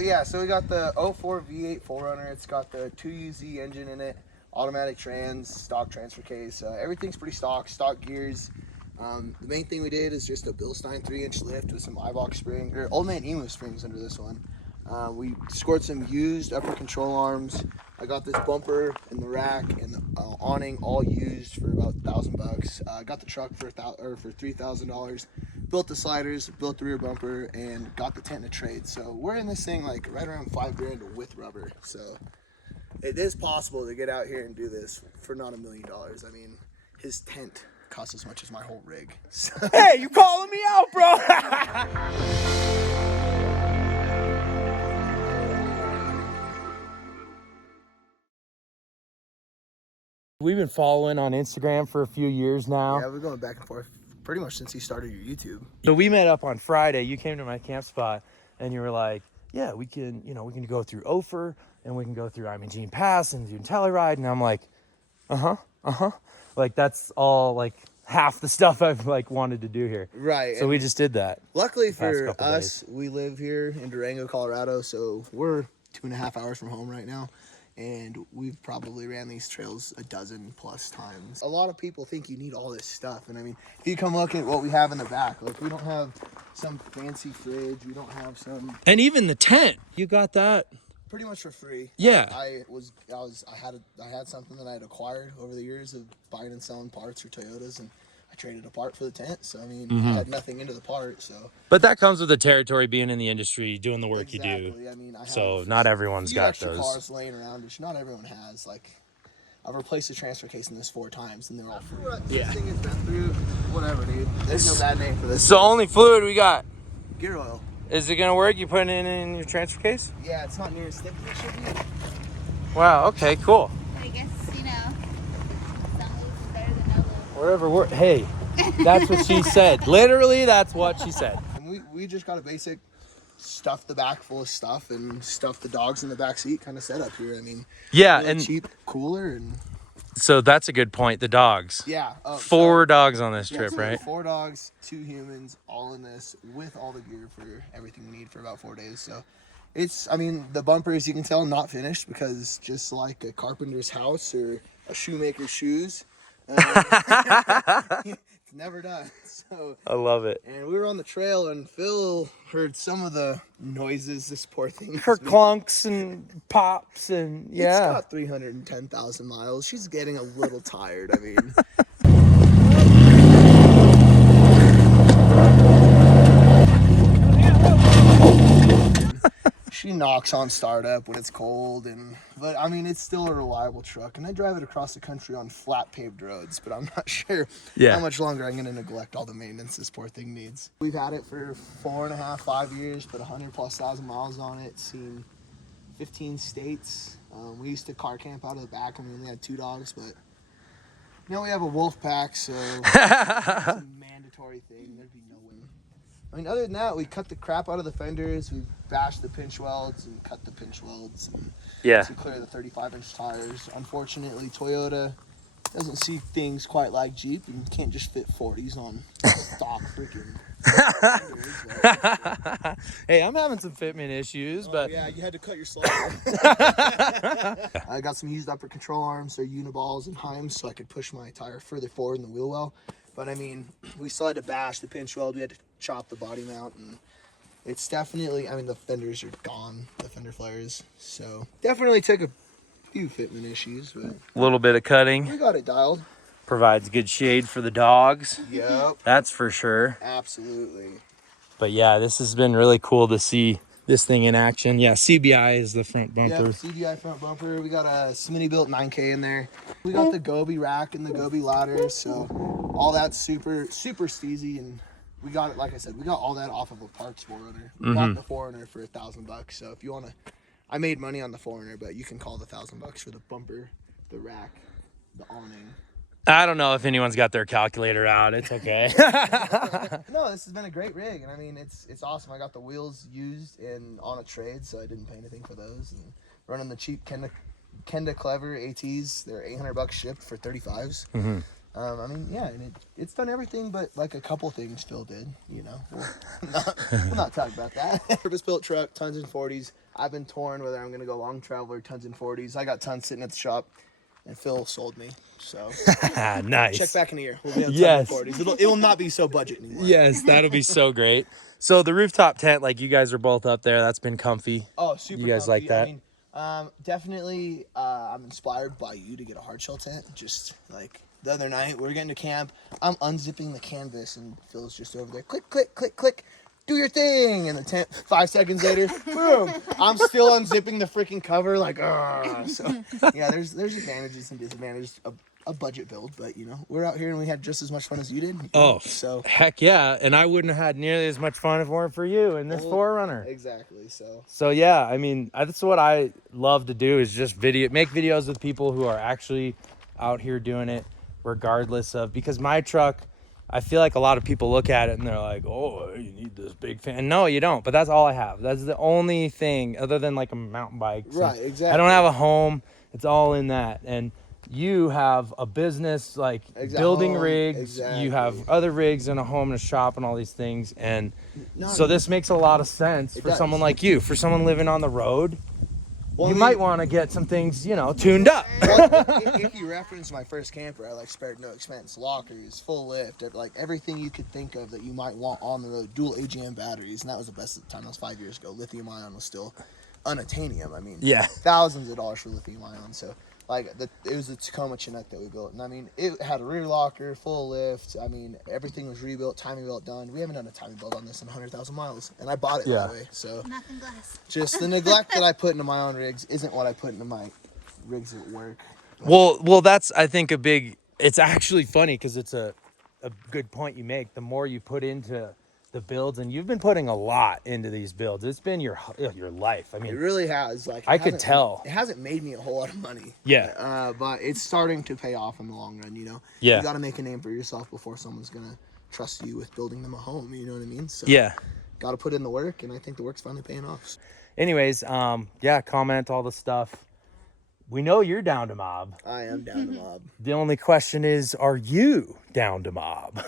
Yeah, so we got the 04 V8 4Runner. It's got the 2UZ engine in it, automatic trans, stock transfer case. Everything's pretty stock gears. The main thing we did is just a Bilstein 3-inch lift with some iBox spring, or Old Man Emu springs under this one. We scored some used upper control arms. I got this bumper and the rack and the awning all used for about $1,000. I got the truck for $3,000. Built the sliders, built the rear bumper, and got the tent in a trade. So we're in this thing like right around $5 grand with rubber. So it is possible to get out here and do this for not $1 million. I mean, his tent costs as much as my whole rig. So. Hey, you calling me out, bro? We've been following on Instagram for a few years now. Yeah, we're going back and forth pretty much since you started your YouTube. So we met up on Friday. You came to my camp spot and you were like, yeah, we can go through Ophir and we can go through Imogene Pass and do Telluride. And I'm like, like that's all like half the stuff I've like wanted to do here. Right. So we just did that. Luckily for us, we live here in Durango, Colorado. So we're 2.5 hours from home right now. And we've probably ran these trails a dozen plus times. A lot of people think you need all this stuff. And I mean, if you come look at what we have in the back, like we don't have some fancy fridge. We don't have some. And even the tent, you got that pretty much for free. Yeah. I had something that I had acquired over the years of buying and selling parts for Toyotas, and I traded a part for the tent. So I mean, I had nothing into the part. So. But that comes with the territory, being in the industry, doing the work you do. I mean, so not everyone's got extra those cars laying around, which not everyone has. Like, I've replaced the transfer case in this 4 times, and they're all free. Yeah. This thing has been through whatever, dude. There's no bad name for this. So only fluid we got. Gear oil. Is it gonna work? You putting it in your transfer case? Yeah, it's not near as thick as it should be. Wow. Okay. Cool. I guess some lube is better than no lube. Wherever we're. Hey, that's what she said. Literally, that's what she said. And we just got a basic stuff the back full of stuff and stuff the dogs in the back seat kind of setup here. I mean, yeah, really and cheap cooler and. So that's a good point. The dogs. Yeah. 4 dogs on this trip, right? 4 dogs, 2 humans, all in this with all the gear for everything we need for about 4 days. So it's, I mean, the bumper, as you can tell, not finished because just like a carpenter's house or a shoemaker's shoes, it's never done. So I love it. And we were on the trail and Phil heard some of the noises this poor thing. Her clunks and pops and yeah. It's got 310,000 miles. She's getting a little tired. I mean. She knocks on startup when it's cold, but I mean, it's still a reliable truck, and I drive it across the country on flat paved roads, but I'm not sure how much longer I'm going to neglect all the maintenance this poor thing needs. We've had it for 4.5, 5 years, put 100,000+ miles on it, seen 15 states. We used to car camp out of the back, and we only had 2 dogs, but now we have a wolf pack, so it's a mandatory thing. There'd be no way. I mean, other than that, we cut the crap out of the fenders. We bashed the pinch welds and cut the pinch welds to clear the 35-inch tires. Unfortunately, Toyota doesn't see things quite like Jeep and can't just fit 40s on stock freaking fenders. Hey, I'm having some fitment issues, but yeah, you had to cut your slider. I got some used upper control arms. They're uniballs and Heims, so I could push my tire further forward in the wheel well. But I mean, we still had to bash the pinch weld. We had to chop the body mount, and it's definitely, I mean, the fenders are gone, the fender flares. So definitely took a few fitment issues, but a little bit of cutting. We got it dialed. Provides good shade for the dogs. Yep. That's for sure. Absolutely. But yeah, this has been really cool to see this thing in action. Yeah, CBI is the front bumper. Yep, CBI front bumper. We got a Smitty built 9K in there. We got the Gobi rack and the Gobi ladder, so all that's super steezy, and we got it, like I said, we got all that off of a parts 4Runner. We bought the 4Runner for $1,000, so if you want to, I made money on the 4Runner, but you can call the $1,000 for the bumper, the rack, the awning. I don't know if anyone's got their calculator out. It's okay. No, this has been a great rig, and I mean, it's awesome. I got the wheels used and on a trade, so I didn't pay anything for those. And running the cheap Kenda Clever ATs, they're $800 shipped for 35s. I mean, yeah, and it's done everything but like a couple things Phil did, you know. We'll not talk about that. Purpose-built truck, tons and 40s. I've been torn whether I'm gonna go long travel or tons and 40s. I got tons sitting at the shop, and Phil sold me. So Nice. check back in a year. We'll be on Yes. tons and 40s. It will not be so budget anymore. Yes, that'll be so great. So the rooftop tent, like you guys are both up there, that's been comfy. Oh, super. You guys comfy. like that? I mean, definitely. I'm inspired by you to get a hard shell tent. Just like the other night, we were getting to camp. I'm unzipping the canvas, and Phil's just over there. Click, click, click, click. Do your thing. And the tent. 5 seconds later, boom. I'm still unzipping the freaking cover. Like, ah. So yeah, there's advantages and disadvantages of a budget build, but you know, we're out here and we had just as much fun as you did. Oh, so heck yeah. And I wouldn't have had nearly as much fun if it weren't for you and this 4Runner. Exactly. So yeah, I mean, that's what I love to do is just make videos with people who are actually out here doing it, regardless of, because my truck, I feel like a lot of people look at it and they're like, oh, you need this big fan. No, you don't. But that's all I have. That's the only thing other than like a mountain bike. So right, exactly. I don't have a home. It's all in that. And you have a business like building rigs. Exactly. You have other rigs and a home and a shop and all these things. And so this makes a lot of sense for someone like you, for someone living on the road. Well, you might want to get some things, you know, tuned up. Well, if you reference my first camper, I like spared no expense. Lockers, full lift, like everything you could think of that you might want on the road. Dual AGM batteries, and that was the best at the time. That was 5 years ago. Lithium ion was still unattainium. I mean, yeah, thousands of dollars for lithium ion. So like it was a Tacoma Chinook that we built, and I mean it had a rear locker, full lift. I mean everything was rebuilt, timing belt done. We haven't done a timing belt on this in 100,000 miles, and I bought it that way. So Nothing glass. just the neglect that I put into my own rigs isn't what I put into my rigs at work. Well, that's I think a big. It's actually funny because it's a good point you make. The more you put into the builds, and you've been putting a lot into these builds. It's been your life. I mean, It really has. Like I could tell. It hasn't made me a whole lot of money. Yeah. But it's starting to pay off in the long run. You know. Yeah. You got to make a name for yourself before someone's gonna trust you with building them a home. You know what I mean? So Yeah. Got to put in the work, and I think the work's finally paying off. Anyways, yeah, comment all the stuff. We know you're down to mob. I am down to mob. The only question is, are you down to mob?